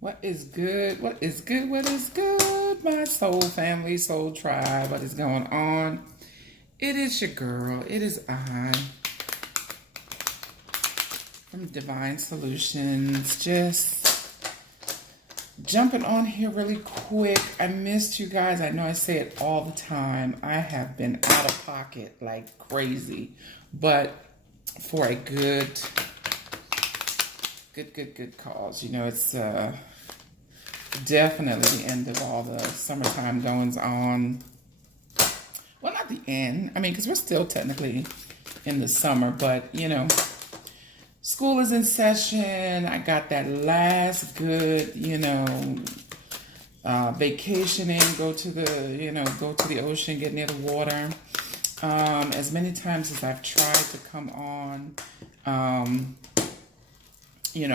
What is good? What is good? What is good? My soul family, soul tribe. What is going on? It is your girl. It is I from Divine Solutions. Just jumping on here really quick. I missed you guys. I know I say it all the time. I have been out of pocket like crazy, but for a good cause. You know, it's definitely the end of all the summertime goings on. Well, not the end. I mean, because we're still technically in the summer, but you know, school is in session. I got that last good, vacationing. Go to the ocean, get near the water. As many times as I've tried to come on, I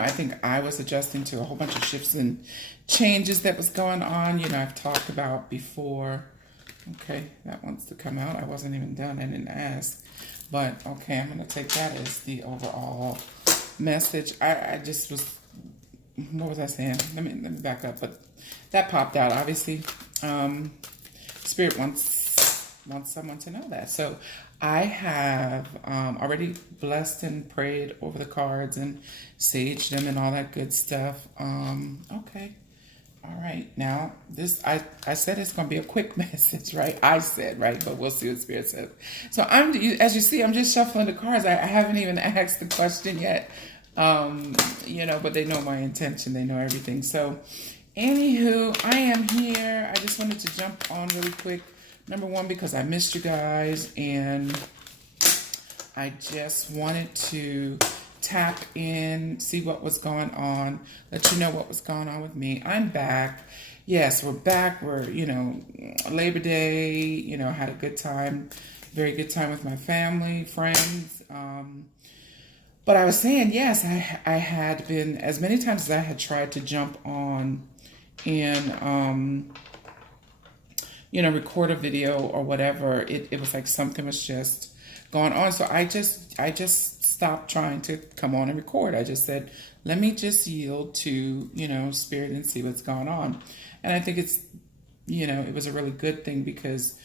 think I was adjusting to a whole bunch of shifts and changes that was going on. I've talked about before. Okay, that wants to come out. I wasn't even done. I didn't ask. But, okay, I'm going to take that as the overall message. I just was, what was I saying? Let me back up. But that popped out, obviously. Spirit wants someone to know that. So I have already blessed and prayed over the cards and saged them and all that good stuff. Okay. All right. Now, I said it's going to be a quick message, right? I said, right? But we'll see what Spirit says. So as you see, I'm just shuffling the cards. I haven't even asked the question yet. But they know my intention. They know everything. So, anywho, I am here. I just wanted to jump on really quick. Number one, because I missed you guys, and I just wanted to tap in, see what was going on, let you know what was going on with me. I'm back. Yes, we're back. We're, Labor Day, had a good time, very good time with my family, friends. But I was saying, yes, I had been, as many times as I had tried to jump on and, record a video or whatever, it was like something was just going on. So I just stopped trying to come on and record. I just said, let me just yield to, Spirit and see what's going on. And I think it's, it was a really good thing because,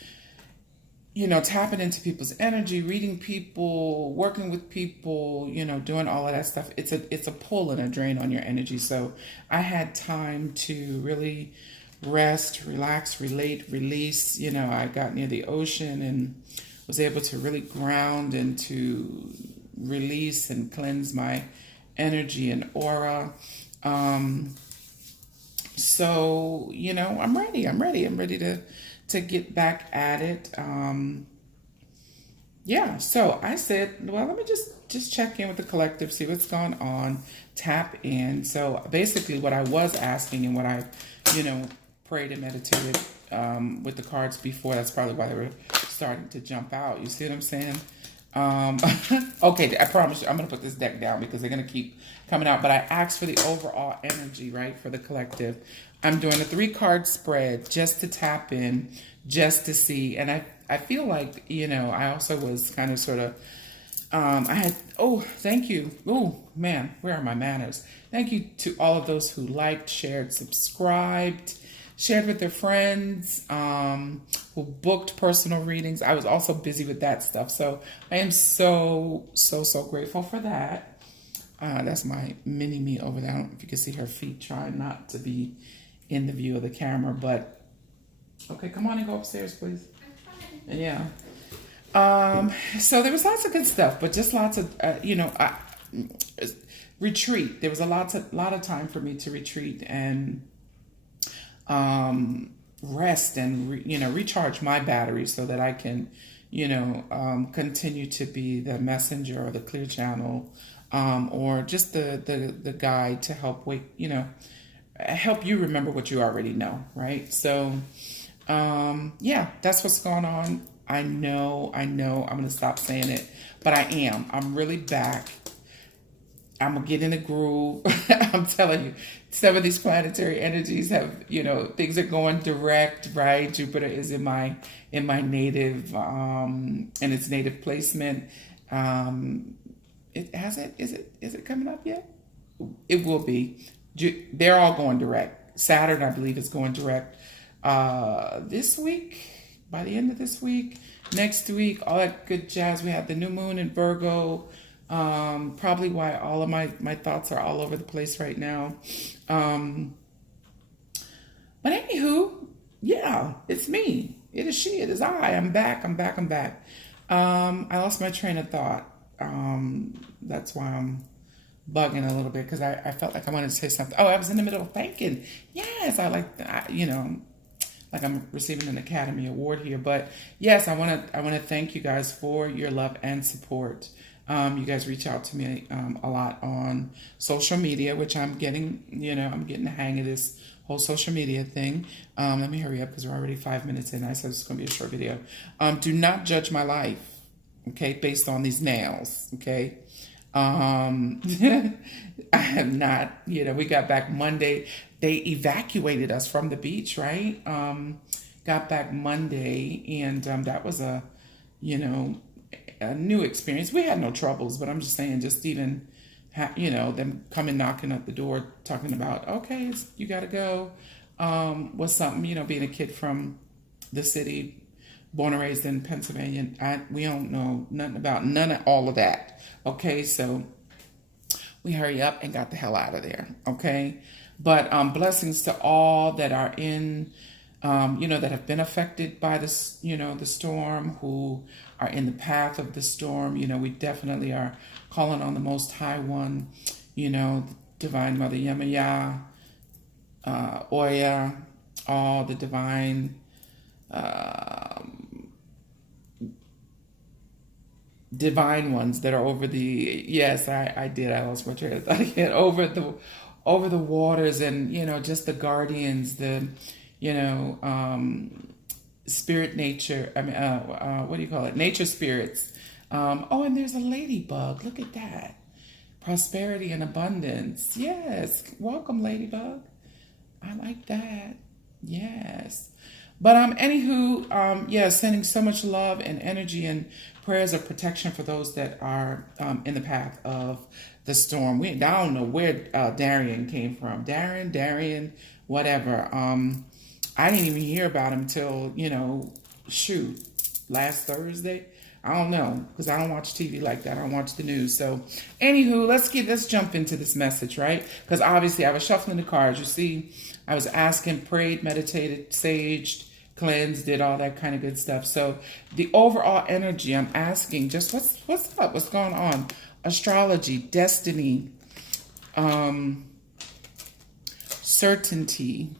tapping into people's energy, reading people, working with people, doing all of that stuff. It's a pull and a drain on your energy. So I had time to really rest, relax, relate, release. I got near the ocean and was able to really ground and to release and cleanse my energy and aura. So, I'm ready. I'm ready to get back at it. So I said, well, let me just check in with the collective, see what's going on, tap in. So basically what I was asking and what I, prayed and meditated with the cards before, that's probably why they were starting to jump out. You see what I'm saying? Okay, I promise you, I'm going to put this deck down because they're going to keep coming out. But I asked for the overall energy, right, for the collective. I'm doing a 3-card spread just to tap in, just to see. And I feel like, I also was kind of sort of, thank you. Oh, man, where are my manners? Thank you to all of those who liked, shared, subscribed, shared with their friends, who booked personal readings. I was also busy with that stuff. So I am so grateful for that. That's my mini me over there. I don't know if you can see her feet trying not to be in the view of the camera, but okay, come on and go upstairs, please. Yeah. So there was lots of good stuff, but just lots of, retreat. There was a lot of time for me to retreat and rest and recharge my battery so that I can continue to be the messenger or the clear channel, or just the guide to help help you remember what you already know, right? So that's what's going on. I know I'm gonna stop saying it, but I'm really back. I'm gonna get in a groove. I'm telling you, some of these planetary energies have, things are going direct, right? Jupiter is in my native, in its native placement. Is it coming up yet? It will be. They're all going direct. Saturn, I believe, is going direct this week, by the end of this week, next week, all that good jazz. We have the new moon in Virgo. Probably why all of my thoughts are all over the place right now. But anywho, yeah, it's me. It is she. It is I. I'm back. I'm back. I'm back. I lost my train of thought. That's why I'm bugging a little bit, because I felt like I wanted to say something. Oh, I was in the middle of thanking. Yes, I like that. Like I'm receiving an Academy Award here. But yes, I want to thank you guys for your love and support. You guys reach out to me a lot on social media, which I'm getting. I'm getting the hang of this whole social media thing. Let me hurry up because we're already 5 minutes in. I said it's going to be a short video. Do not judge my life, okay, based on these nails, okay? I am not, we got back Monday. They evacuated us from the beach, right? Got back Monday, and that was a new experience. We had no troubles, but I'm just saying, just even, them coming knocking at the door, talking about, okay, you got to go, was something, being a kid from the city, born and raised in Pennsylvania. We don't know nothing about none of all of that. Okay, so we hurry up and got the hell out of there. Okay, but blessings to all that are in, that have been affected by this, the storm, who are in the path of the storm. We definitely are calling on the Most High One, the Divine Mother Yemaya, Oya, all the divine divine ones that are over the, yes, I did, I lost my train of thought again, over the waters, and just the guardians, the spirit nature, what do you call it, nature spirits. And there's a ladybug, look at that, prosperity and abundance. Yes, welcome, ladybug. I like that. Yes. But anywho, sending so much love and energy and prayers of protection for those that are in the path of the storm. I don't know where Darian came from. Darian, whatever. I didn't even hear about him till, last Thursday. I don't know, because I don't watch TV like that. I don't watch the news. So, anywho, let's jump into this message, right? Because obviously I was shuffling the cards. You see, I was asking, prayed, meditated, saged, cleansed, did all that kind of good stuff. So the overall energy, I'm asking, just what's up? What's going on? Astrology, destiny, certainty,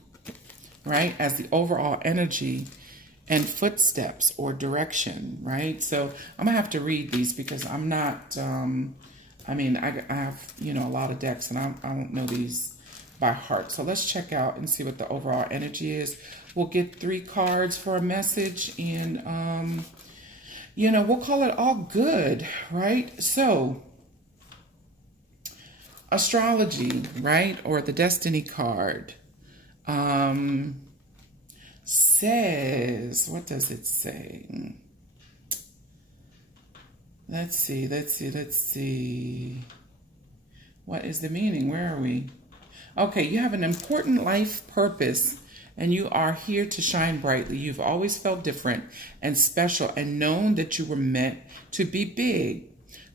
right? As the overall energy, and footsteps or direction, right? So I'm gonna have to read these because I'm not, I have, a lot of decks, and I don't know these by heart. So let's check out and see what the overall energy is. We'll get 3 cards for a message, and, we'll call it all good, right? So astrology, right? Or the destiny card, says, what does it say? Let's see. What is the meaning? Where are we? Okay, you have an important life purpose, and you are here to shine brightly. You've always felt different and special and known that you were meant to be big.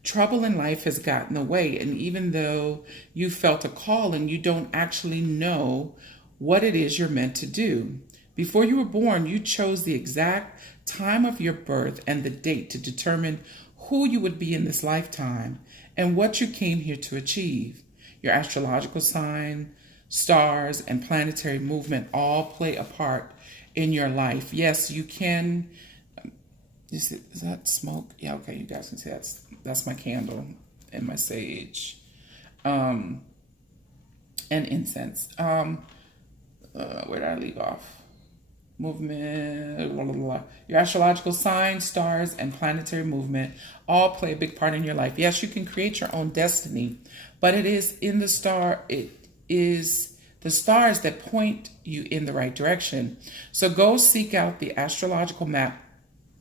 Trouble in life has gotten in the way, and even though you felt a calling, you don't actually know what it is you're meant to do. Before you were born, you chose the exact time of your birth and the date to determine who you would be in this lifetime and what you came here to achieve. Your astrological sign, stars, and planetary movement all play a part in your life. Yes, you can. Is that smoke? Yeah, okay, you guys can see that's my candle and my sage, and incense. Where did I leave off? Movement, blah, blah, blah. Your astrological sign, stars, and planetary movement all play a big part in your life. Yes, you can create your own destiny, but it is in the star. It is the stars that point you in the right direction. So go seek out the astrological map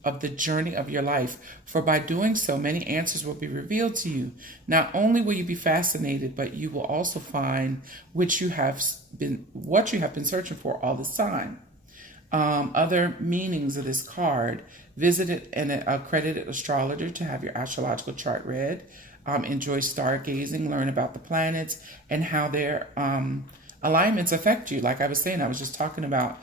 of the journey of your life, for by doing so, many answers will be revealed to you. Not only will you be fascinated, but you will also find what you have been searching for all this time. Other meanings of this card: visit an accredited astrologer to have your astrological chart read. Enjoy stargazing, learn about the planets and how their alignments affect you. Like I was saying, I was just talking about,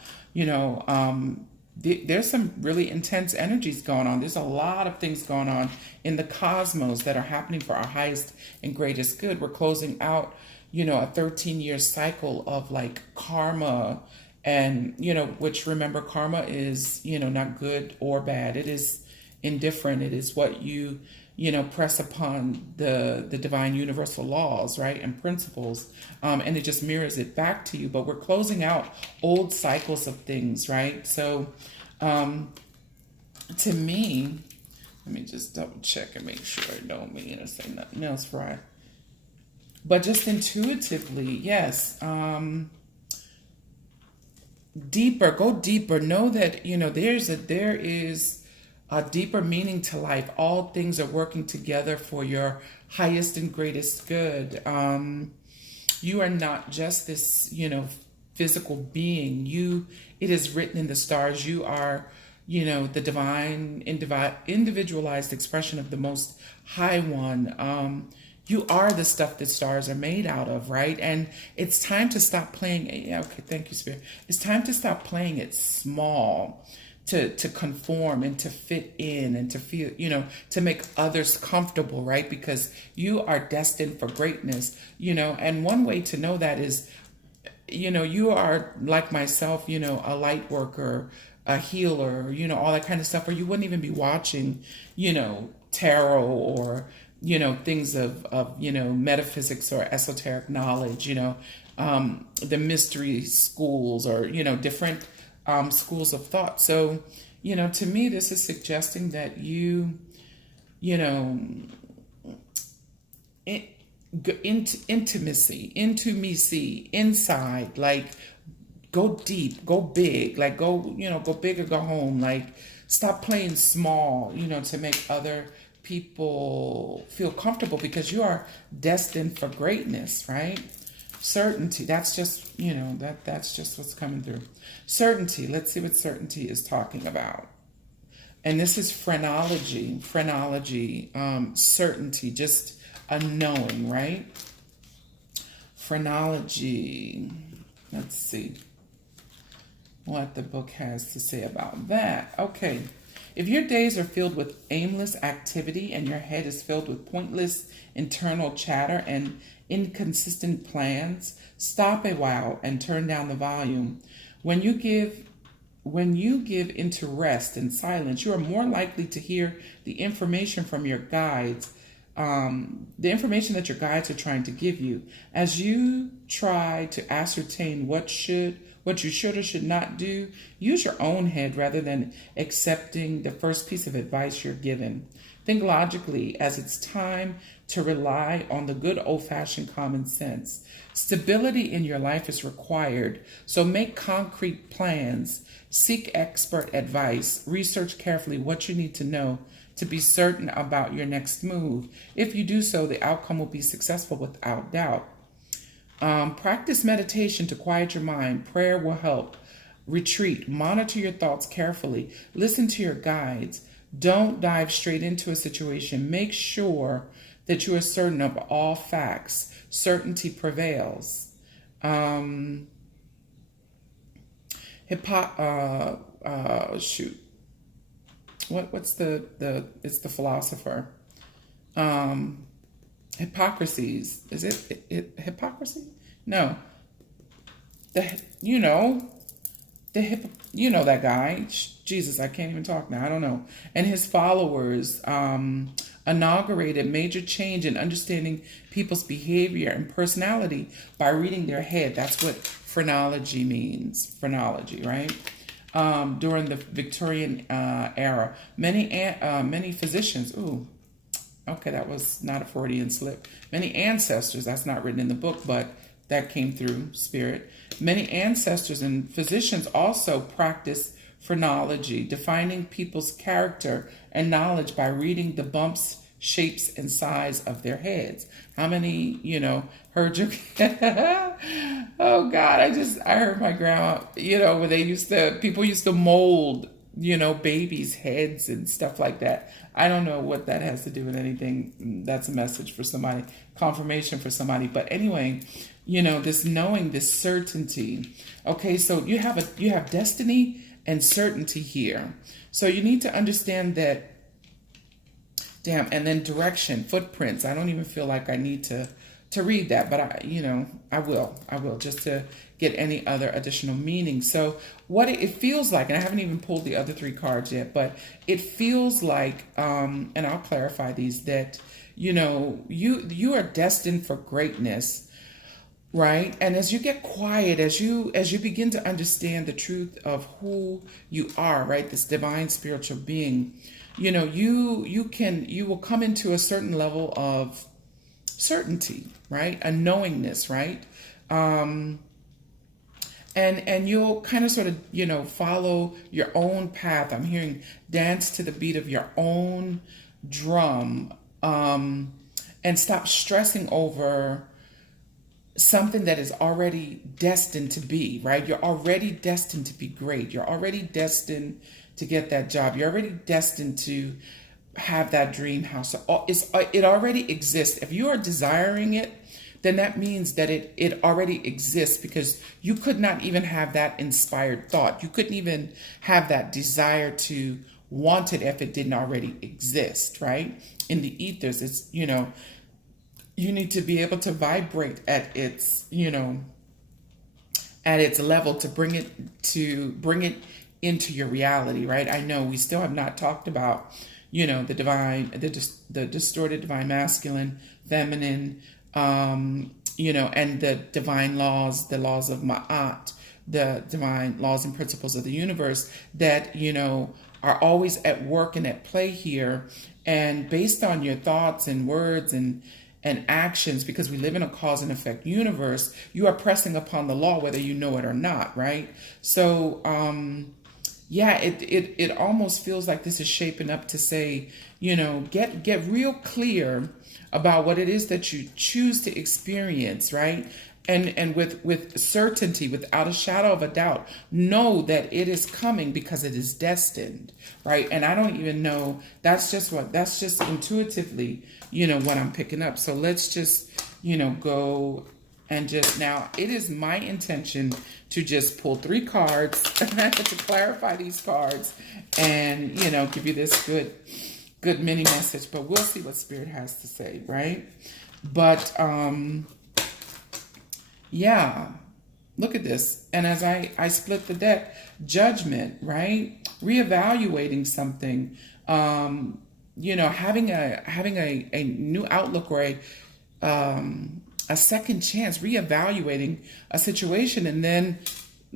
there's some really intense energies going on. There's a lot of things going on in the cosmos that are happening for our highest and greatest good. We're closing out, a 13-year cycle of like karma, and, which, remember, karma is, not good or bad. It is indifferent. It is what you, press upon the divine universal laws, right, and principles, and it just mirrors it back to you. But we're closing out old cycles of things, right? So to me, let me just double check and make sure I don't mean to say nothing else right. But just intuitively, yes, deeper, go deeper. Know that, there is a deeper meaning to life. All things are working together for your highest and greatest good. You are not just this, physical being. It is written in the stars. You are, the divine, individualized expression of the Most High One. You are the stuff that stars are made out of, right? And it's time to stop playing. Yeah, okay, thank you, Spirit. It's time to stop playing it small, to conform and to fit in and to feel, to make others comfortable, right? Because you are destined for greatness, and one way to know that is, you are like myself, a light worker, a healer, all that kind of stuff, or you wouldn't even be watching, tarot or, things of metaphysics or esoteric knowledge, the mystery schools or, different schools of thought. So, to me, this is suggesting that intimacy, inside, like go deep, go big, like go big or go home, like stop playing small, to make other people feel comfortable, because you are destined for greatness, right? Certainty, that's just, that's just what's coming through. Certainty, let's see what certainty is talking about. And this is phrenology, certainty, just a knowing, right? Phrenology, let's see what the book has to say about that. Okay, if your days are filled with aimless activity and your head is filled with pointless internal chatter and inconsistent plans, stop a while and turn down the volume. When you give into rest and silence, you are more likely to hear the information from your guides, the information that your guides are trying to give you. As you try to ascertain what you should or should not do, use your own head rather than accepting the first piece of advice you're given. Think logically, as it's time to rely on the good old-fashioned common sense. Stability in your life is required, so make concrete plans, seek expert advice, research carefully what you need to know to be certain about your next move. If you do so, the outcome will be successful without doubt. Practice meditation to quiet your mind. Prayer will help. Retreat. Monitor your thoughts carefully. Listen to your guides. Don't dive straight into a situation. Make sure that you are certain of all facts. Certainty prevails. What's it's the philosopher. Hippocrates. Is it hypocrisy? No. That guy. Jesus, I can't even talk now. I don't know. And his followers inaugurated major change in understanding people's behavior and personality by reading their head. That's what phrenology means. Phrenology, right? During the Victorian era, many physicians. Okay, that was not a Freudian slip. Many ancestors, that's not written in the book, but that came through spirit. Many ancestors and physicians also practiced phrenology, defining people's character and knowledge by reading the bumps, shapes, and size of their heads. How many, heard your oh God, I heard my grandma, when people used to mold, babies' heads and stuff like that. I don't know what that has to do with anything. That's a message for somebody, confirmation for somebody. But anyway, this knowing, this certainty. Okay, so you have destiny and certainty here. So you need to understand that. Damn, and then direction, footprints. I don't even feel like I need to read that, but I will just to get any other additional meaning. So what it feels like, and I haven't even pulled the other 3 cards yet, but it feels like, and I'll clarify these, that, you are destined for greatness, right? And as you get quiet, as you begin to understand the truth of who you are, right? This divine spiritual being, you will come into a certain level of certainty, right? A knowingness, right? And you'll kind of sort of, follow your own path. I'm hearing dance to the beat of your own drum, and stop stressing over something that is already destined to be, right? You're already destined to be great. You're already destined to get that job. You're already destined to have that dream house. It already exists. If you are desiring it, then that means that it already exists, because you could not even have that inspired thought. You couldn't even have that desire to want it if it didn't already exist, right? In the ethers, it's, you need to be able to vibrate at its, at its level to bring it into your reality, right? I know we still have not talked about, the divine, the distorted divine masculine, feminine, and the divine laws, the laws of Ma'at, the divine laws and principles of the universe that, are always at work and at play here. And based on your thoughts and words and actions, because we live in a cause and effect universe, you are pressing upon the law, whether you know it or not, right? So, it almost feels like this is shaping up to say, get real clear about what it is that you choose to experience, right? And with certainty, without a shadow of a doubt, know that it is coming because it is destined, right? And I don't even know, that's just intuitively, what I'm picking up. So let's just, go and just, now it is my intention to just pull 3 cards to clarify these cards and, give you this good mini message, but we'll see what Spirit has to say, right? But, yeah, look at this. And as I split the deck, judgment, right? Reevaluating something, having a new outlook or a second chance, reevaluating a situation. And then,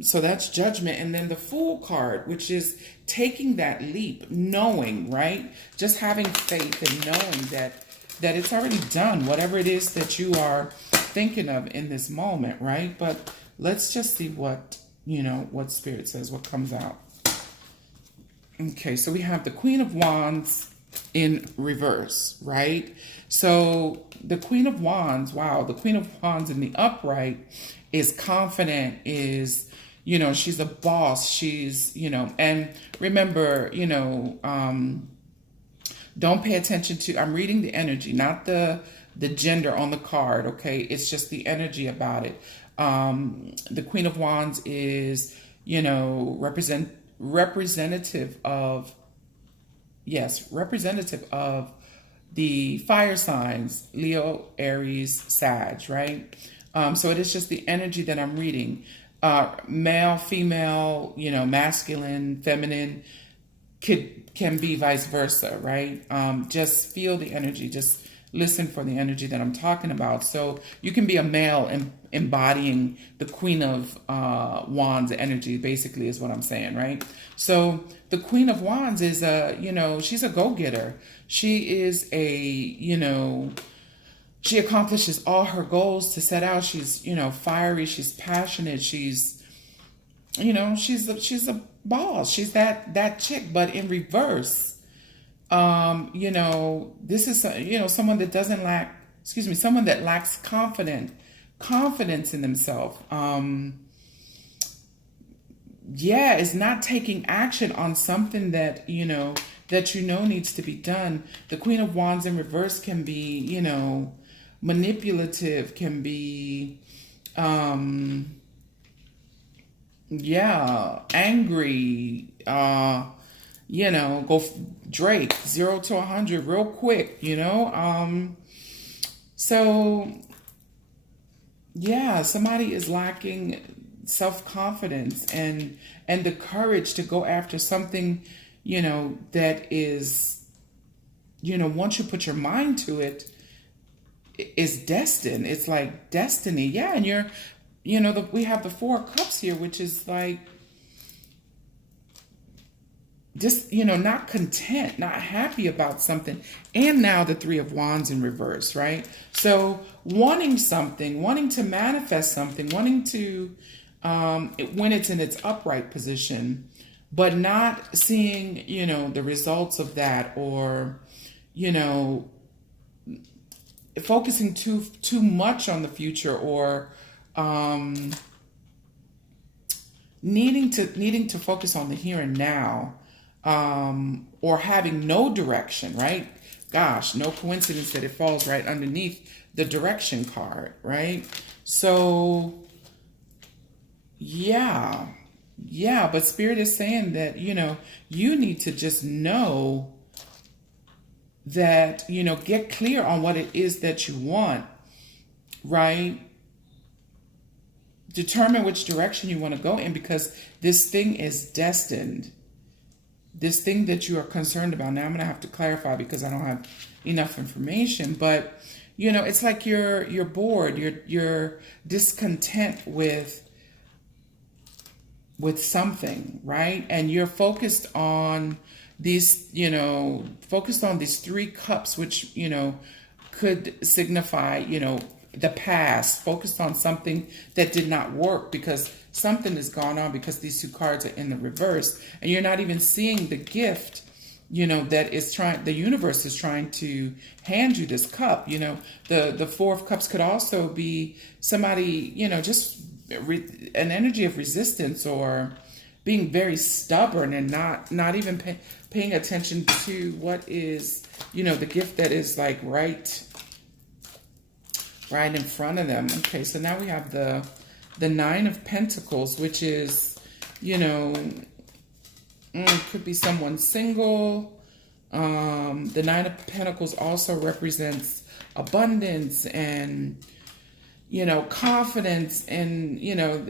so that's judgment. And then the Fool card, which is taking that leap, knowing, right? Just having faith and knowing that it's already done, whatever it is that you are thinking of in this moment, right? But let's just see what Spirit says, what comes out. Okay, so we have the Queen of Wands in reverse, right? So the Queen of Wands, wow, the Queen of Wands in the upright is confident, is, she's a boss, she's, and remember, don't pay attention to, I'm reading the energy, not the gender on the card, okay? It's just the energy about it. The Queen of Wands is, representative of the fire signs, Leo, Aries, Sag, right? So it is just the energy that I'm reading. Male, female, masculine, feminine, can be vice versa, right? Just feel the energy, just listen for the energy that I'm talking about. So you can be a male embodying the Queen of Wands energy, basically, is what I'm saying, right? So the Queen of Wands is she's a go-getter. She is she accomplishes all her goals to set out. She's, fiery, she's passionate, she's you know, she's a boss. She's that chick, but in reverse. You know, this is, you know, someone that doesn't lack, excuse me, someone that lacks confidence in themselves. Yeah, is not taking action on something that, you know needs to be done. The Queen of Wands in reverse can be, you know, manipulative, can be, yeah, angry, you know, Drake, 0 to 100 real quick, you know. So yeah, somebody is lacking self-confidence and the courage to go after something, you know, that is, you know, once you put your mind to it, is destined. It's like destiny. Yeah, and you're, you know, we have the Four of Cups here, which is like just, you know, not content, not happy about something. And now the Three of Wands in reverse, right? So wanting something, wanting to manifest something, wanting to, when it's in its upright position, but not seeing, you know, the results of that, or, you know, focusing too much on the future, or needing to focus on the here and now, or having no direction, right? Gosh, no coincidence that it falls right underneath the direction card, right? So yeah, but Spirit is saying that, you know, you need to just know that, you know, get clear on what it is that you want, right? Determine which direction you want to go in, because this thing is destined. This thing that you are concerned about. Now I'm going to have to clarify because I don't have enough information, but, you know, it's like you're bored, you're discontent with something, right? And you're focused on these, you know, these three cups, which, you know, could signify, you know, the past, focused on something that did not work because something has gone on, because these two cards are in the reverse, and you're not even seeing the gift, you know, that is the universe is trying to hand you this cup. You know, the Four of Cups could also be somebody, you know, just an energy of resistance, or being very stubborn and not even paying attention to what is, you know, the gift that is like right in front of them. Okay, so now we have the Nine of Pentacles, which is, you know, could be someone single. The Nine of Pentacles also represents abundance and, you know, confidence, and, you know,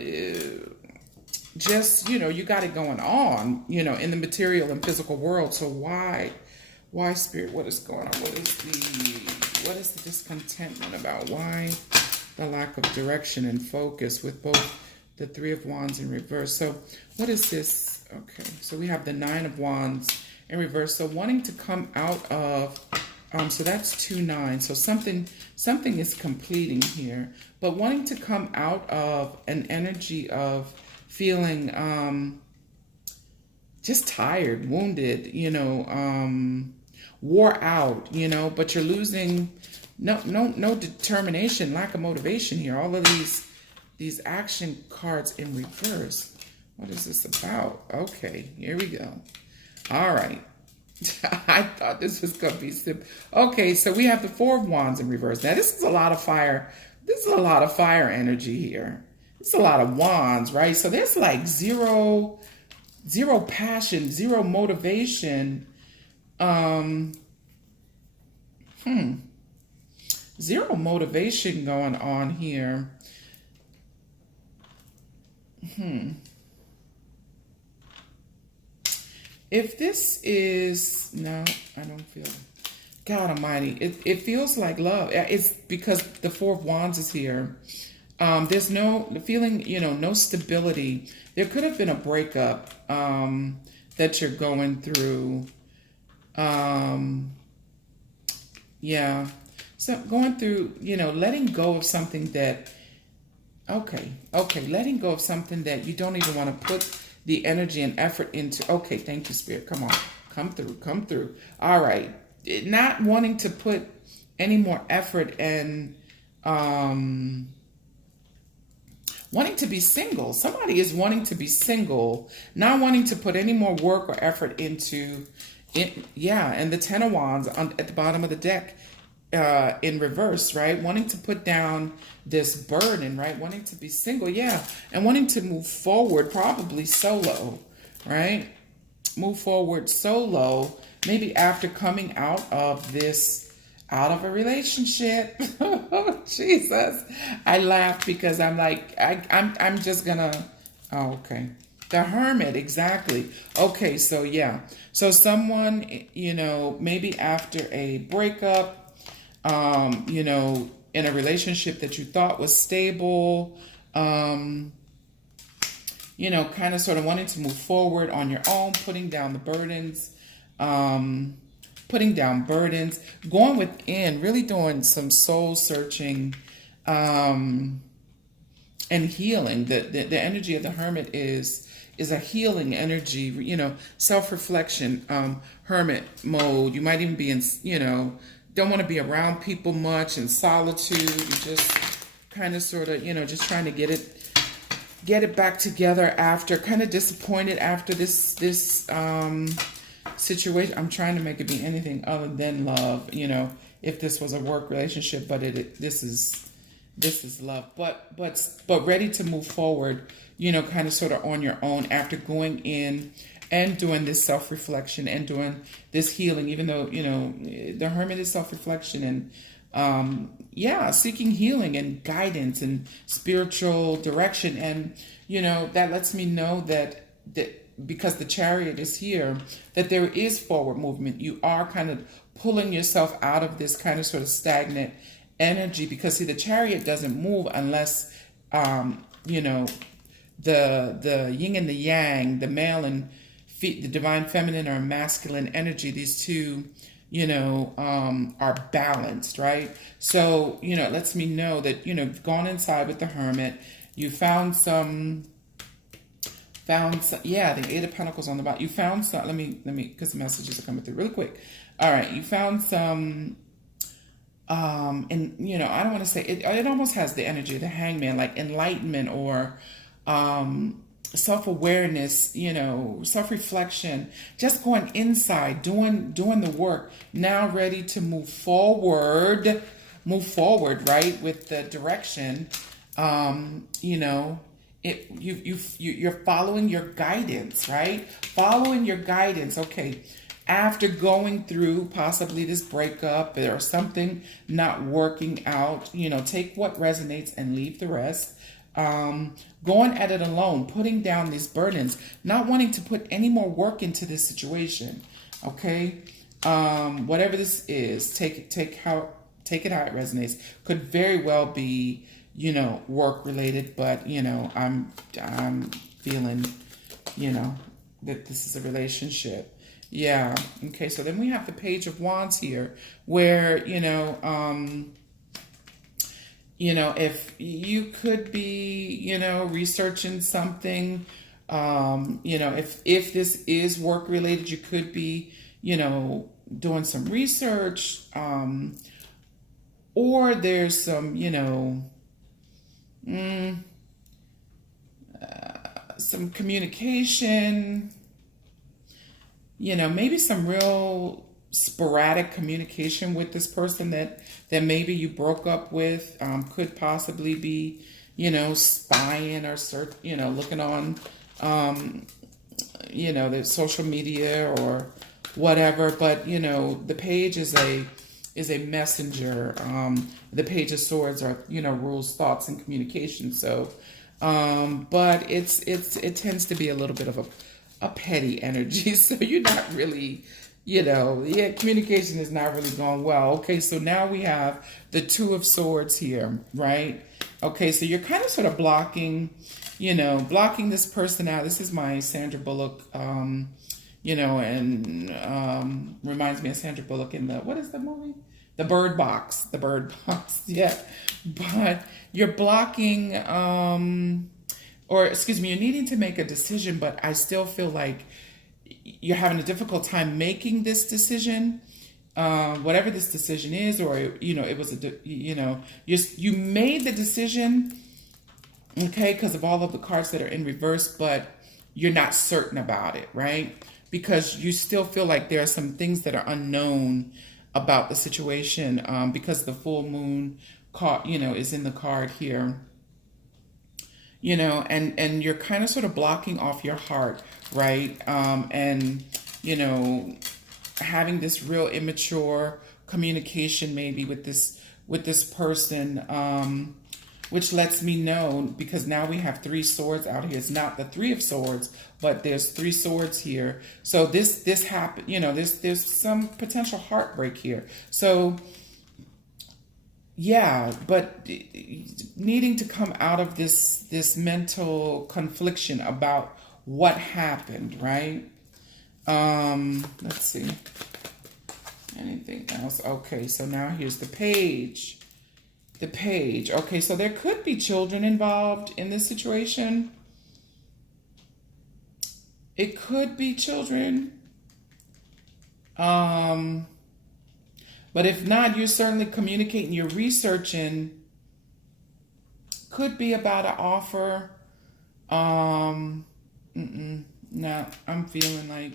just, you know, you got it going on, you know, in the material and physical world. So why Spirit, what is going on? What is the discontentment about? Why the lack of direction and focus with both the Three of Wands in reverse? So what is this? Okay, so we have the Nine of Wands in reverse. So wanting to come out of, so that's 2 9. So something is completing here, but wanting to come out of an energy of feeling just tired, wounded, you know, wore out, you know, but you're losing no determination, lack of motivation here. All of these action cards in reverse. What is this about? Okay, here we go. All right. I thought this was going to be simple. Okay, so we have the Four of Wands in reverse. Now, this is a lot of fire. This is a lot of fire energy here. It's a lot of wands, right? So there's like zero passion, zero motivation. Zero motivation going on here. If this is, no, I don't feel, God Almighty, it feels like love. It's because the Four of Wands is here. There's no feeling, you know, no stability. There could have been a breakup that you're going through. Yeah. So going through, you know, letting go of something that Okay. Okay. Letting go of something that you don't even want to put the energy and effort into. Okay. Thank you, Spirit. Come on. Come through. Come through. All right. Not wanting to put any more effort and wanting to be single. Somebody is wanting to be single, not wanting to put any more work or effort into it. Yeah. And the Ten of Wands at the bottom of the deck. In reverse, right? Wanting to put down this burden, right? Wanting to be single, yeah. And wanting to move forward, probably solo, right? Move forward solo, maybe after coming out of a relationship. Oh, Jesus. I laugh because I'm like, I'm just gonna, oh, okay. The Hermit, exactly. Okay, so yeah. So someone, maybe after a breakup, in a relationship that you thought was stable, kind of sort of wanting to move forward on your own, putting down the burdens, going within, really doing some soul searching, and healing. The energy of the Hermit is a healing energy, self-reflection, Hermit mode. You might even be in, don't want to be around people much, in solitude. You just kind of sort of, just trying to get it back together after, kind of disappointed after this situation. I'm trying to make it be anything other than love, if this was a work relationship, but this is love, but ready to move forward, kind of sort of on your own after going in and doing this self-reflection and doing this healing, even though, the Hermit is self-reflection and, seeking healing and guidance and spiritual direction. And, that lets me know that because the Chariot is here, that there is forward movement. You are kind of pulling yourself out of this kind of sort of stagnant energy, because see, the Chariot doesn't move unless, the yin and the yang, the male and the divine feminine or masculine energy, these two, are balanced, right? So, it lets me know that, you've gone inside with the Hermit, you found some, the Eight of Pentacles on the bottom. You found some, let me, because the messages are coming through really quick. All right, you found some, and, I don't want to say, it almost has the energy of the Hangman, like enlightenment or, self-awareness, self-reflection, just going inside, doing the work, now ready to move forward, right, with the direction. You're following your guidance, right? Following your guidance. Okay. After going through possibly this breakup or something not working out, take what resonates and leave the rest. Going at it alone, putting down these burdens, not wanting to put any more work into this situation. Okay. Whatever this is, take it how it resonates. Could very well be, work related, but, I'm feeling, that this is a relationship. Yeah. Okay. So then we have the Page of Wands here where, if you could be, researching something, if this is work related, you could be, doing some research, or there's some, some communication, maybe some real sporadic communication with this person that maybe you broke up with, could possibly be, spying or looking on, the social media or whatever. But, the Page is a messenger. The Page of Swords are, rules, thoughts, and communication. So, but it tends to be a little bit of a petty energy. So you're not really, communication is not really going well. Okay, so now we have the Two of Swords here, right? Okay, so you're kind of sort of blocking this person out. This is my Sandra Bullock, and reminds me of Sandra Bullock in what is the movie? the bird box, yeah. But you're blocking, or excuse me, you're needing to make a decision, but I still feel like you're having a difficult time making this decision. Whatever this decision is, or it was you made the decision, okay, because of all of the cards that are in reverse, but you're not certain about it, right? Because you still feel like there are some things that are unknown about the situation, because the full moon card, is in the card here, and you're kind of sort of blocking off your heart, right? And having this real immature communication maybe with this person, which lets me know, because now we have 3 swords out here. It's not the 3 of swords, but there's 3 swords here. So this happened, there's some potential heartbreak here. So yeah, but needing to come out of this mental confliction about what happened, right? Let's see. Anything else? Okay, so now here's the page. The page. Okay, so there could be children involved in this situation. It could be children. But if not, you're certainly communicating, you're researching. Could be about an offer. No, I'm feeling like,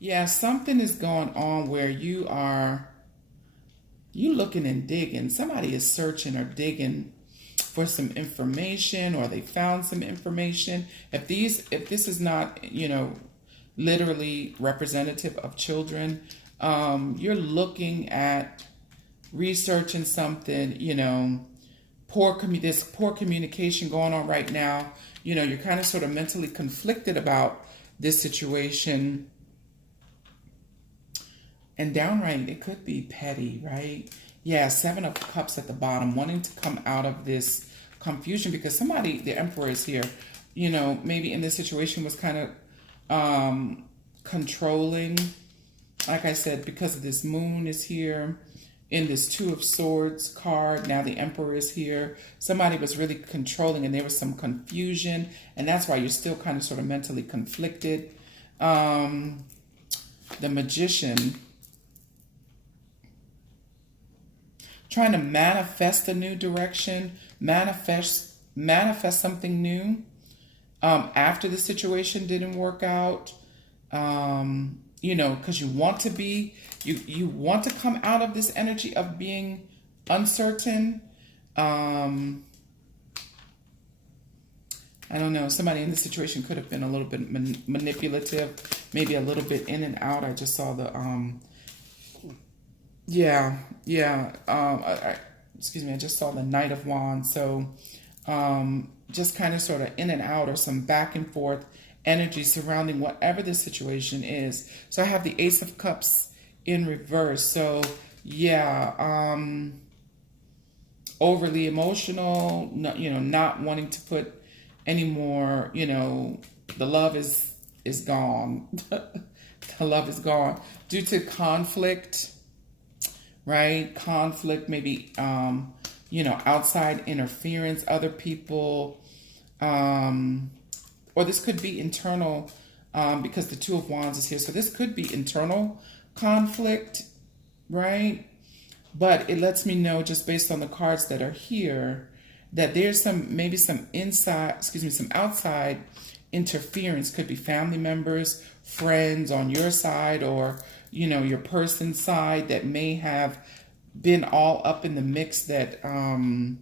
yeah, something is going on where you looking and digging. Somebody is searching or digging for some information, or they found some information. If this is not, literally representative of children, you're looking at researching something, there's poor communication going on right now. You're kind of sort of mentally conflicted about this situation. And downright, it could be petty, right? Yeah, 7 of Cups at the bottom, wanting to come out of this confusion because somebody, the Emperor is here, maybe in this situation was kind of controlling. Like I said, because of this moon is here in this 2 of Swords card. Now the Emperor is here. Somebody was really controlling, and there was some confusion, and that's why you're still kind of sort of mentally conflicted. The Magician, trying to manifest a new direction, manifest something new after the situation didn't work out. Because you want to be, you want to come out of this energy of being uncertain. I don't know. Somebody in this situation could have been a little bit manipulative, maybe a little bit in and out. I just saw the, excuse me, I just saw the Knight of Wands. So just kind of sort of in and out, or some back and forth energy surrounding whatever the situation is. So I have the Ace of Cups in reverse. So yeah, overly emotional, not wanting to put any more, the love is gone. The love is gone due to conflict, right? Conflict, maybe, outside interference, other people, or this could be internal, because the 2 of Wands is here. So this could be internal conflict, right? But it lets me know, just based on the cards that are here, that there's some outside interference. Could be family members, friends on your side, or, your person's side that may have been all up in the mix that, kind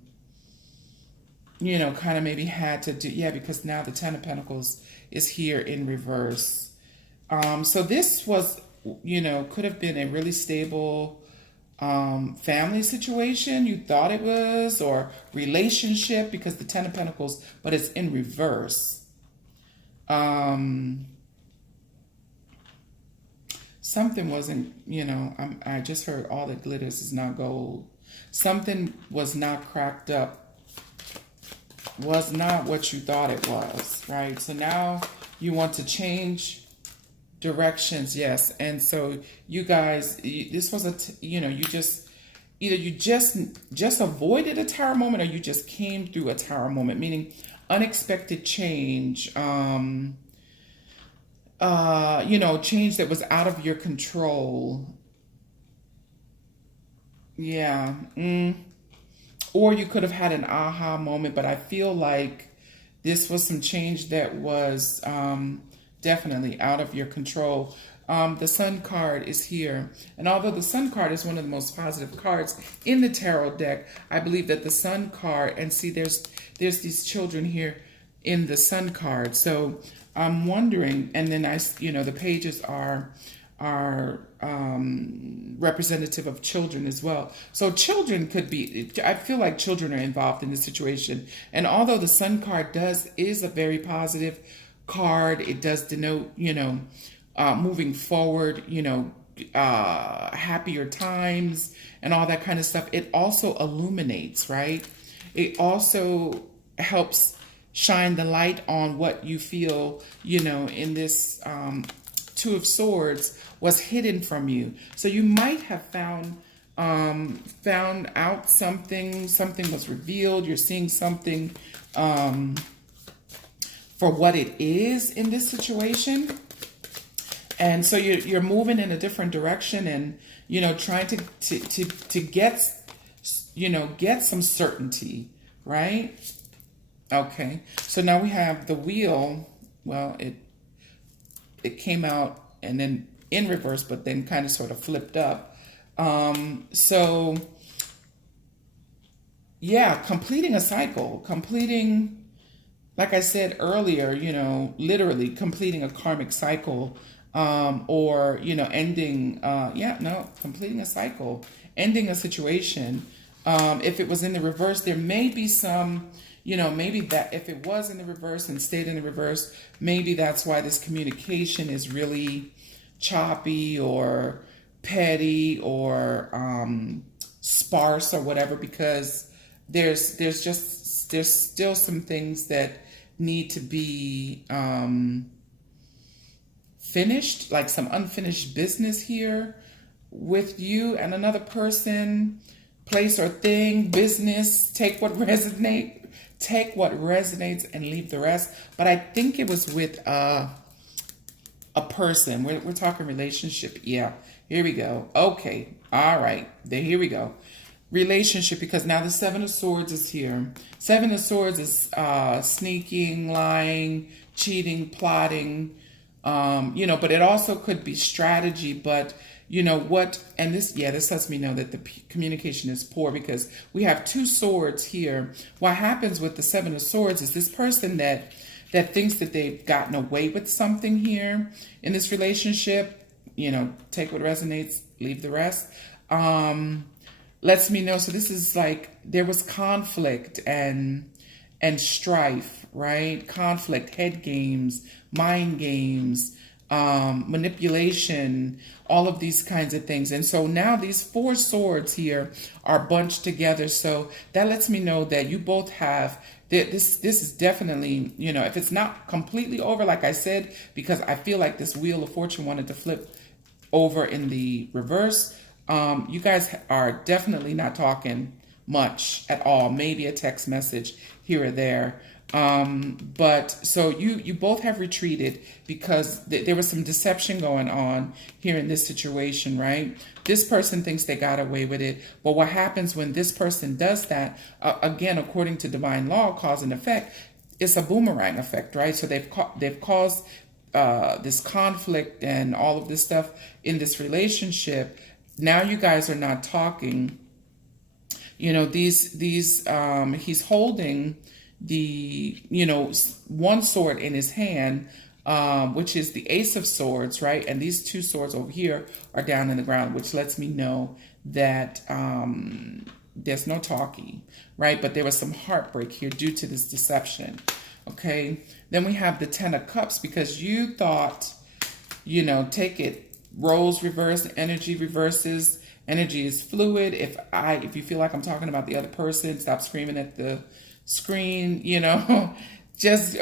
of maybe had to do, because now the 10 of Pentacles is here in reverse. So this was, could have been a really stable family situation. You thought it was, or relationship, because the 10 of Pentacles, but it's in reverse. Something wasn't, I just heard all that glitters is not gold. Something was not cracked up, was not what you thought it was, right? So now you want to change directions, yes. And so you guys, this was you just, either you just avoided a tower moment, or you just came through a tower moment, meaning unexpected change, change that was out of your control. Yeah. Or you could have had an aha moment, but I feel like this was some change that was definitely out of your control. The Sun card is here. And although the Sun card is one of the most positive cards in the tarot deck, I believe that the Sun card, and see there's these children here in the Sun card. So I'm wondering, and then the pages are representative of children as well. So children could be, I feel like children are involved in this situation. And although the Sun card is a very positive card, it does denote, moving forward, happier times and all that kind of stuff. It also illuminates, right? It also helps shine the light on what you feel, in this Two of Swords was hidden from you. So you might have found out something was revealed. You're seeing something for what it is in this situation. And so you're moving in a different direction, and trying to get get some certainty, right? Okay, so now we have the Wheel. Well, it came out and then in reverse, but then kind of sort of flipped up. So yeah, completing a cycle, like I said earlier, literally completing a karmic cycle, or ending, completing a cycle, ending a situation. If it was in the reverse, there may be some, maybe that if it was in the reverse and stayed in the reverse, maybe that's why this communication is really choppy or petty or sparse or whatever, because there's still some things that need to be finished, like some unfinished business here with you and another person, place or thing, business. Take what resonates and leave the rest. But I think it was with a person. We're talking relationship. Yeah, here we go. Okay, all right, here we go. Relationship, because now the Seven of Swords is here. Seven of Swords is sneaking, lying, cheating, plotting, but it also could be strategy. But and this lets me know that the communication is poor, because we have two swords here. What happens with the Seven of Swords is this person that thinks that they've gotten away with something here in this relationship, take what resonates, leave the rest. Lets me know. So this is like there was conflict and strife, right? Conflict, head games, mind games, manipulation, all of these kinds of things. And so now these four swords here are bunched together. So that lets me know that you both have this is definitely, if it's not completely over, like I said, because I feel like this Wheel of Fortune wanted to flip over in the reverse. You guys are definitely not talking much at all. Maybe a text message here or there. But so you both have retreated because there was some deception going on here in this situation, right? This person thinks they got away with it. But what happens when this person does that, again, according to divine law, cause and effect, it's a boomerang effect, right? So they've caused this conflict and all of this stuff in this relationship. Now you guys are not talking. He's holding the, one sword in his hand, which is the Ace of Swords, right? And these two swords over here are down in the ground, which lets me know that there's no talking, right? But there was some heartbreak here due to this deception, okay? Then we have the Ten of Cups, because you thought, take it, roles reverse, energy reverses. Energy is fluid. If you feel like I'm talking about the other person, stop screaming at the screen, just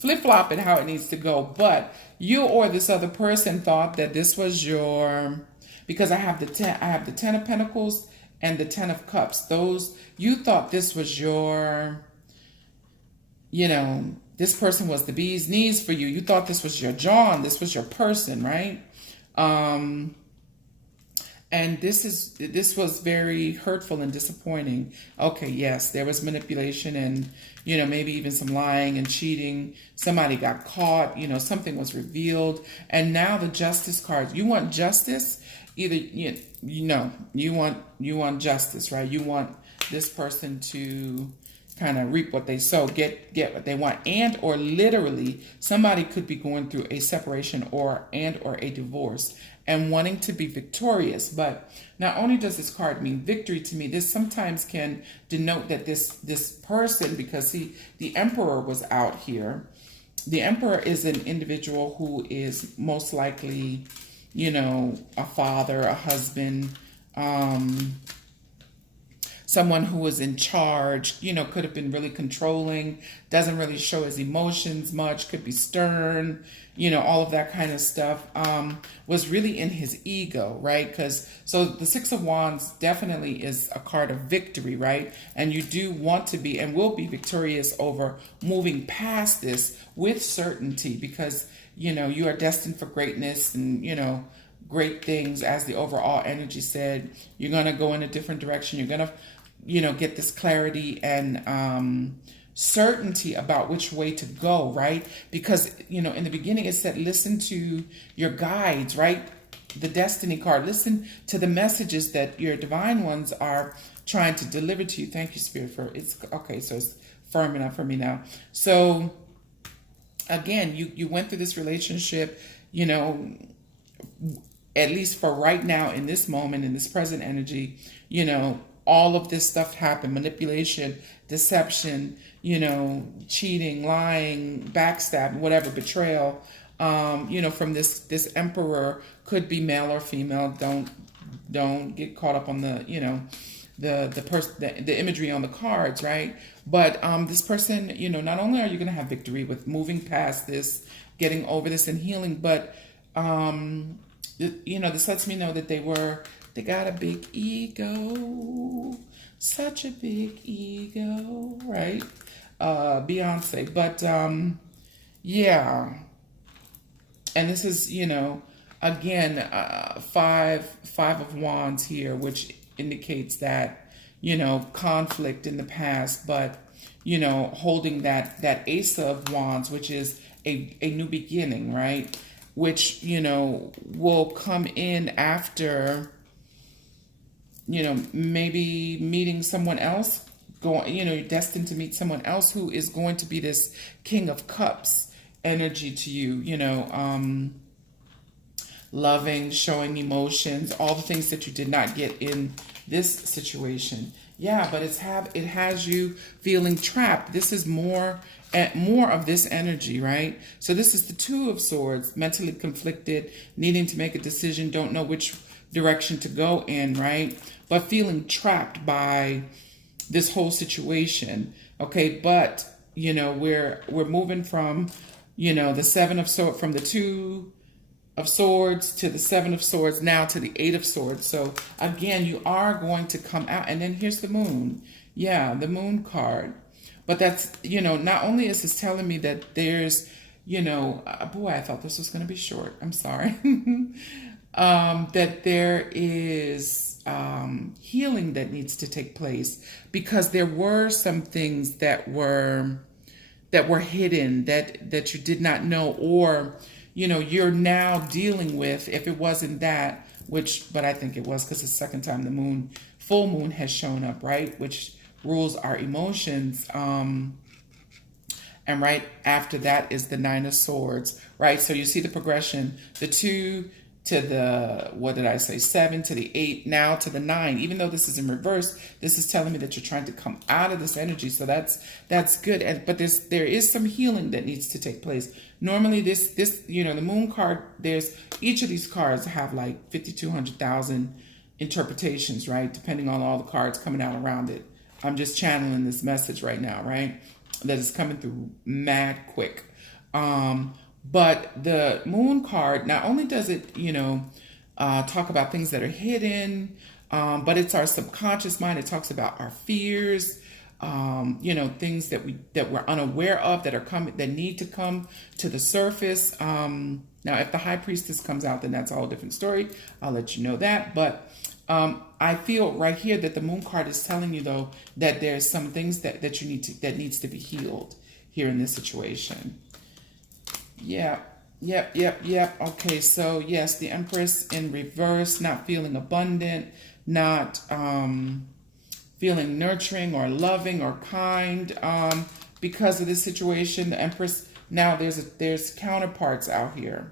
flip-flop it how it needs to go. But you or this other person thought that this was your because I have the 10 of Pentacles and the 10 of Cups. Those, you thought this was your, this person was the bee's knees for you. You thought this was your John. This was your person, right? And this was very hurtful and disappointing. Okay, yes, there was manipulation and, maybe even some lying and cheating. Somebody got caught, something was revealed. And now the Justice card. You want justice? Either, you want justice, right? You want this person to kind of reap what they sow, get what they want, and or literally somebody could be going through a separation or a divorce and wanting to be victorious. But not only does this card mean victory to me, this sometimes can denote that this person, because the Emperor was out here. The Emperor is an individual who is most likely, a father, a husband, someone who was in charge, could have been really controlling, doesn't really show his emotions much, could be stern, all of that kind of stuff, was really in his ego, right? So the Six of Wands definitely is a card of victory, right? And you do want to be and will be victorious over moving past this with certainty, because, you are destined for greatness and, great things. As the overall energy said, you're going to go in a different direction. You're going to, get this clarity and certainty about which way to go, right? Because, in the beginning it said, listen to your guides, right? The Destiny card. Listen to the messages that your divine ones are trying to deliver to you. Thank you, Spirit, for it's okay. So it's firm enough for me now. So again, you went through this relationship, at least for right now, in this moment, in this present energy, all of this stuff happened: manipulation, deception, cheating, lying, backstabbing, whatever, betrayal, from this Emperor. Could be male or female. Don't get caught up on the, the imagery on the cards, right? But this person, not only are you going to have victory with moving past this, getting over this and healing, but this lets me know that they got a big ego, such a big ego, right? Beyonce. But yeah, and this is, again, five of Wands here, which indicates that, conflict in the past, but, holding that Ace of Wands, which is a new beginning, right? Which, will come in after, maybe meeting someone else, you're destined to meet someone else who is going to be this King of Cups energy to you, loving, showing emotions, all the things that you did not get in this situation. Yeah, but it has you feeling trapped. This is more of this energy, right? So this is the Two of Swords, mentally conflicted, needing to make a decision, don't know which direction to go in, right? But feeling trapped by this whole situation. Okay, but we're moving from the Seven of Swords, from the Two of Swords to the Seven of Swords, now to the Eight of Swords. So again, you are going to come out. And then here's the Moon. Yeah, the Moon card. But that's, not only is this telling me that there's, boy, I thought this was going to be short. I'm sorry. That there is healing that needs to take place, because there were some things that were hidden that you did not know, or you're now dealing with. If it wasn't that, but I think it was, because the second time the full moon has shown up, right, which rules our emotions, and right after that is the Nine of Swords, right? So you see the progression, the 2 to the, what did I say, 7 to the 8, now to the 9. Even though this is in reverse, this is telling me that you're trying to come out of this energy. So that's good. But there is some healing that needs to take place. Normally this the Moon card, each of these cards have like 5,200,000 interpretations, right? Depending on all the cards coming out around it. I'm just channeling this message right now, right? That is coming through mad quick. But the Moon card, not only does it, talk about things that are hidden, but it's our subconscious mind. It talks about our fears, things that we're unaware of, that are coming, that need to come to the surface. Now, if the high priestess comes out, then that's a whole different story. I'll let you know that. But I feel right here that the moon card is telling you, though, that there's some things that needs to be healed here in this situation. Yeah. Yep. Okay, so yes, the Empress in reverse, not feeling abundant, not feeling nurturing or loving or kind because of this situation. The Empress, now there's counterparts out here.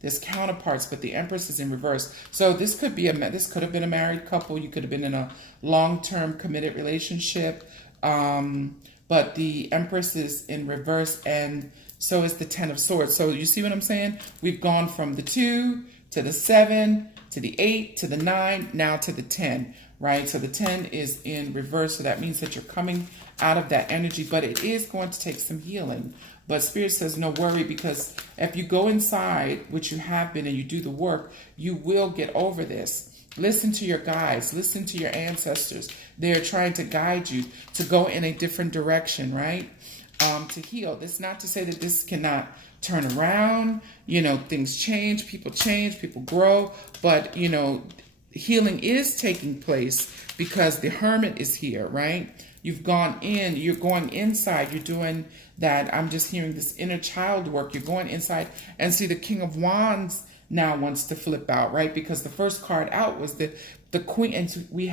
There's counterparts, but the Empress is in reverse. So this could have been a married couple. You could have been in a long-term committed relationship, but the Empress is in reverse, and so is the Ten of Swords. So you see what I'm saying? We've gone from the 2 to the 7 to the 8 to the 9, now to the 10, right? So the 10 is in reverse, so that means that you're coming out of that energy, but it is going to take some healing. But Spirit says no worry, because if you go inside, which you have been, and you do the work, you will get over this. Listen to your guides. Listen to your ancestors. They're trying to guide you to go in a different direction, right? To heal. That's not to say that this cannot turn around. Things change, people grow, but, healing is taking place because the Hermit is here, right? You've gone in, you're going inside, you're doing that. I'm just hearing this inner child work. You're going inside, and see the King of Wands now wants to flip out, right? Because the first card out was the Queen, and I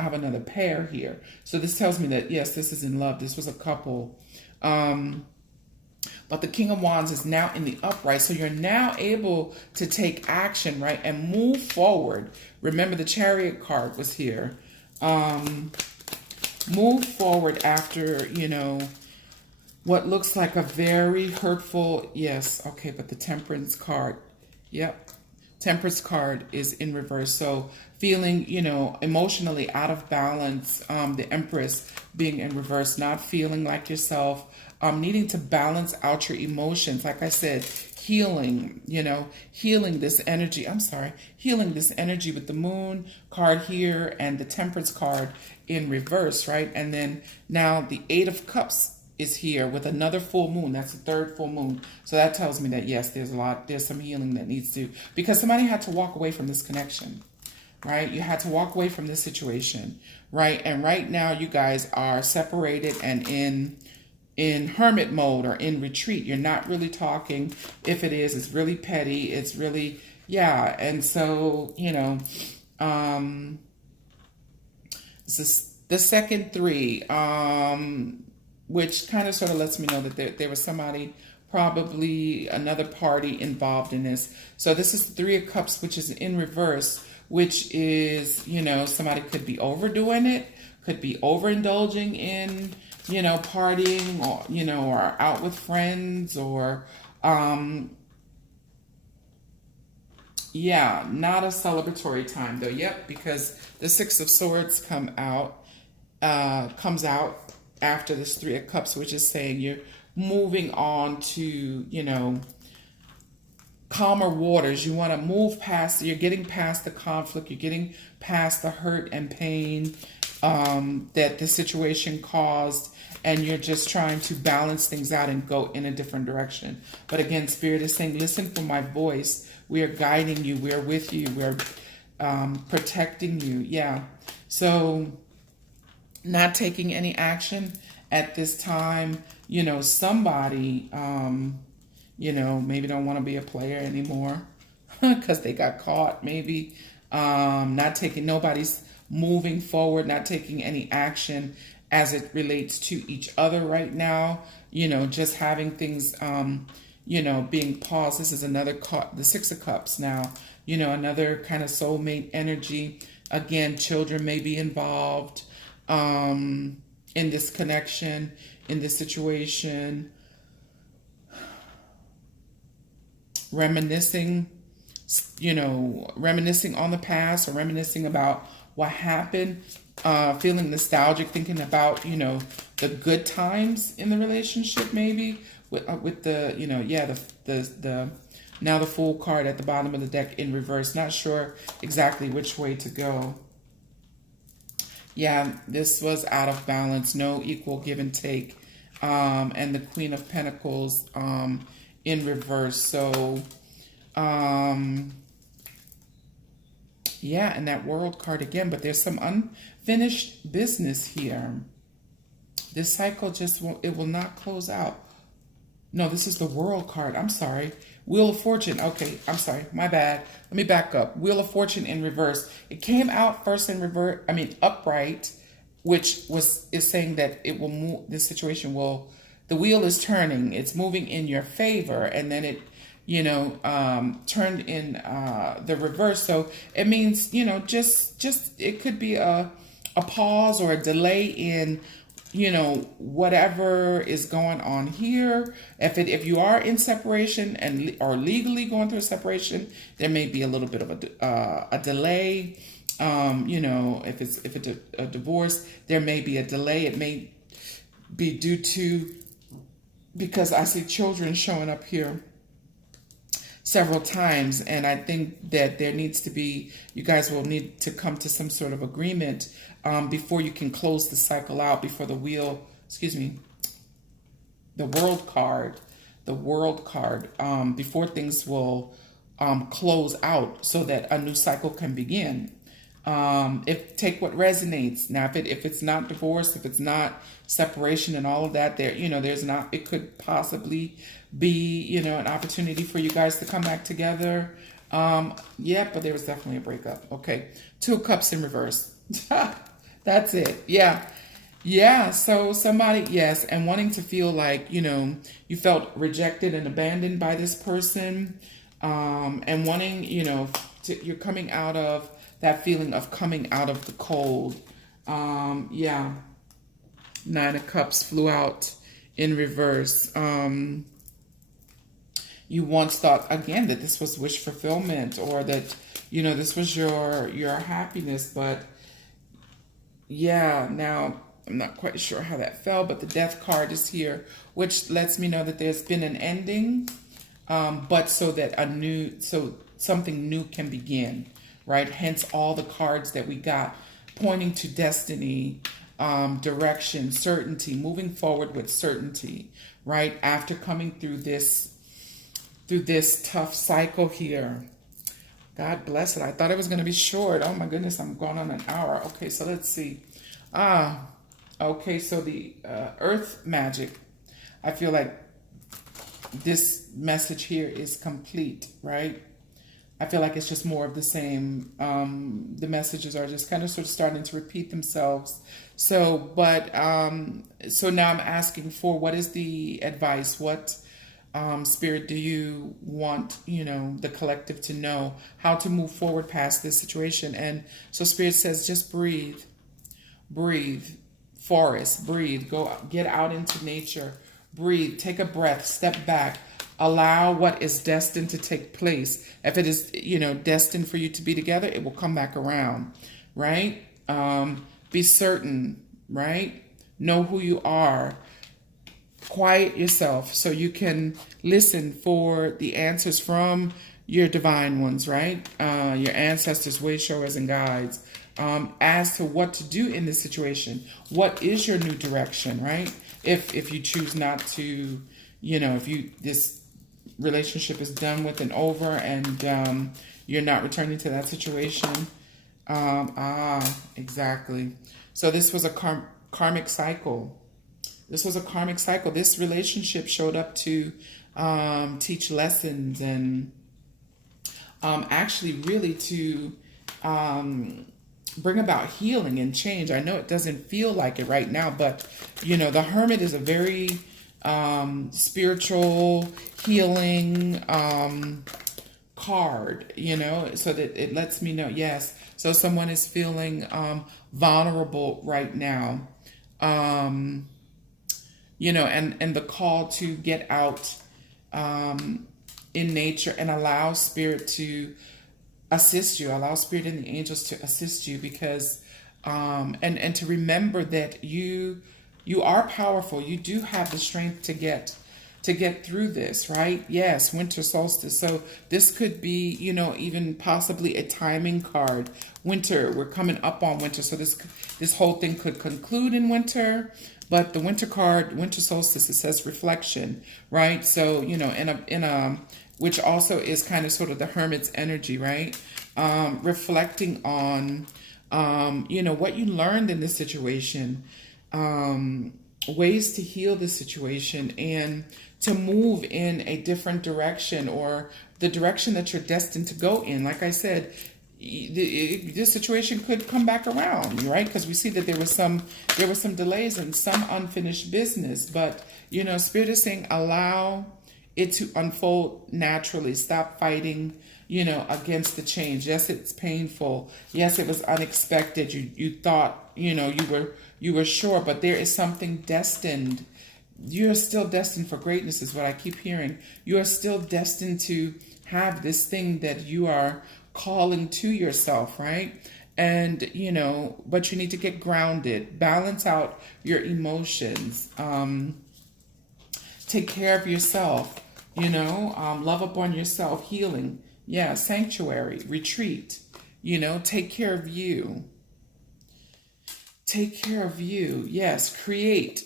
have another pair here. So this tells me that yes, this is in love. This was a couple. But the King of Wands is now in the upright. So you're now able to take action, right? And move forward. Remember, the Chariot card was here. Move forward after, what looks like a very hurtful, yes, okay, but the Temperance card, yep. Temperance card is in reverse. So feeling, emotionally out of balance, the Empress being in reverse, not feeling like yourself, needing to balance out your emotions. Like I said, healing this energy. Healing this energy with the Moon card here and the Temperance card in reverse, right? And then now the Eight of Cups is here with another full moon. That's the third full moon. So that tells me that yes, there's some healing that needs to, because somebody had to walk away from this connection, right? You had to walk away from this situation, right? And right now you guys are separated and in hermit mode or in retreat. You're not really talking. If it is, it's really petty. It's really, yeah. And so, this is the second 3, which kind of sort of lets me know that there was somebody, probably another party involved in this. So this is the 3 of Cups, which is in reverse, which is, somebody could be overdoing it, could be overindulging in, partying, or, or out with friends, or, yeah, not a celebratory time though. Yep, because the 6 of Swords comes out after this 3 of Cups, which is saying you're moving on to, calmer waters. You want to move past, you're getting past the conflict, you're getting past the hurt and pain that the situation caused, and you're just trying to balance things out and go in a different direction. But again, Spirit is saying, listen for my voice. We are guiding you. We are with you. We're protecting you. Yeah. So not taking any action at this time. Somebody, maybe don't want to be a player anymore because they got caught, maybe. Nobody's moving forward, not taking any action as it relates to each other right now. Just having things, being paused. This is another the 6 of Cups now, another kind of soulmate energy. Again, children may be involved in this connection, in this situation. Reminiscing on the past, or reminiscing about what happened, feeling nostalgic, thinking about, the good times in the relationship, maybe with the, the Now the Fool card at the bottom of the deck in reverse. Not sure exactly which way to go. Yeah, this was out of balance. No equal give and take. And the Queen of Pentacles in reverse. So, yeah, and that World card again. But there's some unfinished business here. This cycle just won't, it will not close out. No, this is the World card. I'm sorry. Wheel of Fortune. Okay, I'm sorry. My bad. Let me back up. Wheel of Fortune in reverse. It came out first in reverse, upright, which is saying that it will move, this situation will, the wheel is turning. It's moving in your favor, and then it, turned in the reverse. So it means, just it could be a pause or a delay in whatever is going on here. If you are in separation and or legally going through a separation, there may be a little bit of a delay. If it's a divorce, there may be a delay. It may be due to, because I see children showing up here several times, and I think that there needs to be, you guys will need to come to some sort of agreement before you can close the cycle out, before the World card, before things will close out so that a new cycle can begin. Take what resonates. Now, if it's not divorce, if it's not separation and all of that, it could possibly be, an opportunity for you guys to come back together. Yeah, but there was definitely a breakup. Okay. 2 of Cups in reverse. That's it. Yeah. Yeah. So somebody, yes. And wanting to feel like, you felt rejected and abandoned by this person. And wanting, you're coming out of that feeling of coming out of the cold. Yeah. 9 of Cups flew out in reverse. You once thought, again, that this was wish fulfillment, or that, this was your happiness. But yeah, now I'm not quite sure how that fell, but the Death card is here, which lets me know that there's been an ending, but so that something new can begin, right? Hence all the cards that we got pointing to destiny, direction, certainty, moving forward with certainty, right? After coming through this tough cycle here. God bless it. I thought it was going to be short. Oh my goodness, I'm going on an hour. Okay, so let's see. Okay, so the Earth Magic. I feel like this message here is complete, right? I feel like it's just more of the same. The messages are just kind of sort of starting to repeat themselves. So now I'm asking for, what is the advice? What Spirit do you want, the collective to know how to move forward past this situation? And so Spirit says, just breathe, forest, breathe, go get out into nature, breathe, take a breath, step back, allow what is destined to take place. If it is, destined for you to be together, it will come back around, right? Be certain, right? Know who you are. Quiet yourself so you can listen for the answers from your divine ones, right? Your ancestors, way showers, and guides, as to what to do in this situation. What is your new direction, right? If you choose not to, this relationship is done with and over, and you're not returning to that situation. Exactly. So this was a karmic cycle. This relationship showed up to teach lessons, and actually really to bring about healing and change. I know it doesn't feel like it right now, but the Hermit is a very spiritual healing card, so that it lets me know, yes. So someone is feeling vulnerable right now. And the call to get out in nature and allow Spirit to assist you, allow Spirit and the angels to assist you, because and to remember that you are powerful. You do have the strength to get to get through this, right? Yes, winter solstice. So this could be, even possibly a timing card. Winter, we're coming up on winter. So this whole thing could conclude in winter, but the winter card, winter solstice, it says reflection, right? So, in a which also is kind of sort of the hermit's energy, right? Reflecting on what you learned in this situation, ways to heal the situation, and to move in a different direction, or the direction that you're destined to go in. Like I said, this situation could come back around, right? Because we see that there were some delays and some unfinished business, but Spirit is saying allow it to unfold naturally. Stop fighting against the change. Yes, it's painful. Yes, it was unexpected. You thought, you were sure, but there is something destined. You're still destined for greatness, is what I keep hearing. You are still destined to have this thing that you are calling to yourself, right? And, but you need to get grounded, balance out your emotions, take care of yourself, love upon yourself, healing. Yeah, sanctuary, retreat, take care of you. Take care of you. Yes, create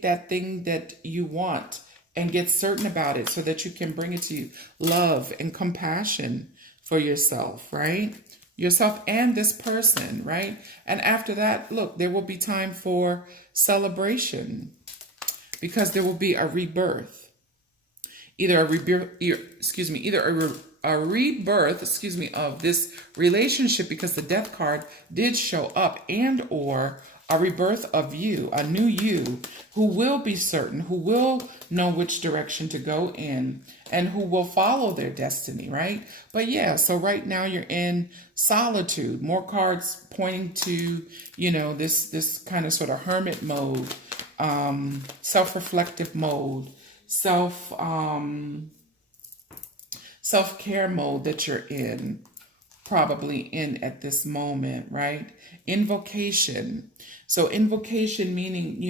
that thing that you want and get certain about it so that you can bring it to you. Love and compassion for yourself, right? Yourself and this person, right? And after that, look, there will be time for celebration because there will be a rebirth. Either a rebirth of this relationship, because the death card did show up, and or a rebirth of you, a new you, who will be certain, who will know which direction to go in, and who will follow their destiny, right? But yeah, so right now you're in solitude. More cards pointing to, this kind of sort of hermit mode, self-reflective mode, self-care mode that you're probably in at this moment, right? Invocation. So invocation meaning,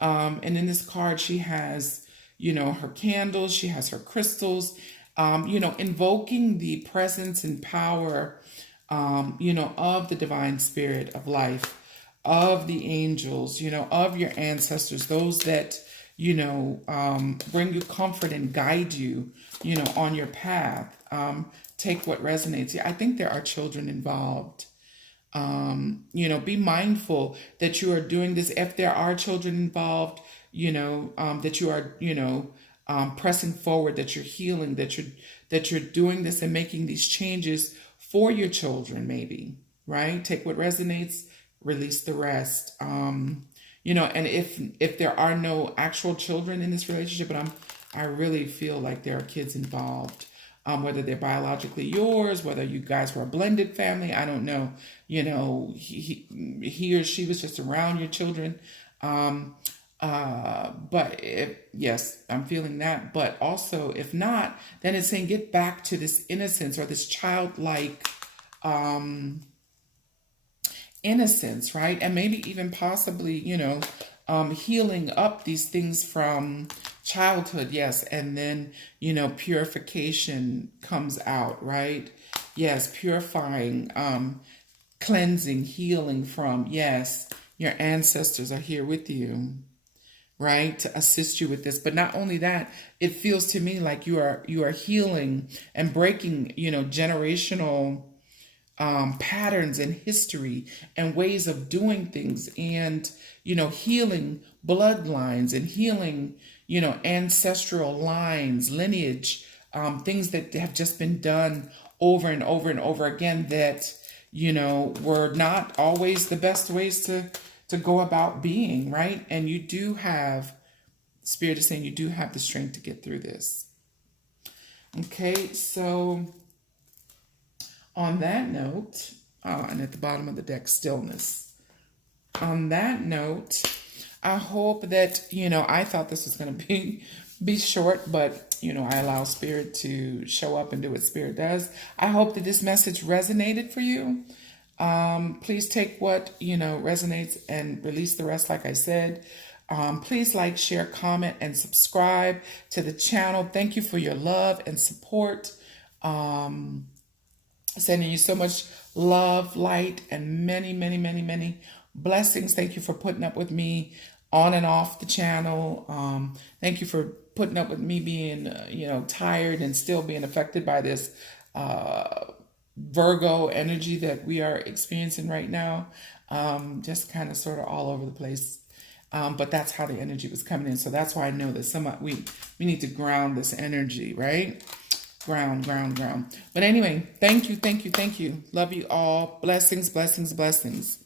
and in this card she has, her candles, she has her crystals, invoking the presence and power, of the divine spirit of life, of the angels, of your ancestors, those that bring you comfort and guide you, on your path. Take what resonates. I think there are children involved. Be mindful that you are doing this. If there are children involved, that you are, pressing forward, that you're healing, that you're doing this and making these changes for your children, maybe, right? Take what resonates, release the rest. And if there are no actual children in this relationship, but I really feel like there are kids involved, whether they're biologically yours, whether you guys were a blended family, I don't know. He or she was just around your children. But yes, I'm feeling that. But also, if not, then it's saying get back to this innocence or this childlike, innocence, right? And maybe even possibly, healing up these things from childhood, yes, and then, purification comes out, right? Yes, purifying, cleansing, healing from, yes, your ancestors are here with you, right, to assist you with this. But not only that, it feels to me like you are healing and breaking, generational patterns in history and ways of doing things, and healing bloodlines and healing ancestral lines, lineage, things that have just been done over and over and over again that were not always the best ways to go about being, right? And you do have, Spirit is saying you do have the strength to get through this. Okay, so on that note, and at the bottom of the deck, stillness. On that note, I hope that, I thought this was going to be short, but, I allow Spirit to show up and do what Spirit does. I hope that this message resonated for you. Please take what, resonates and release the rest, like I said. Please like, share, comment, and subscribe to the channel. Thank you for your love and support. Sending you so much love, light, and many, many, many, many blessings. Thank you for putting up with me on and off the channel. Thank you for putting up with me being, tired and still being affected by this Virgo energy that we are experiencing right now. Just kind of sort of all over the place. But that's how the energy was coming in. So that's why I know that we need to ground this energy, right? Ground. But anyway, thank you. Love you all. Blessings, blessings, blessings.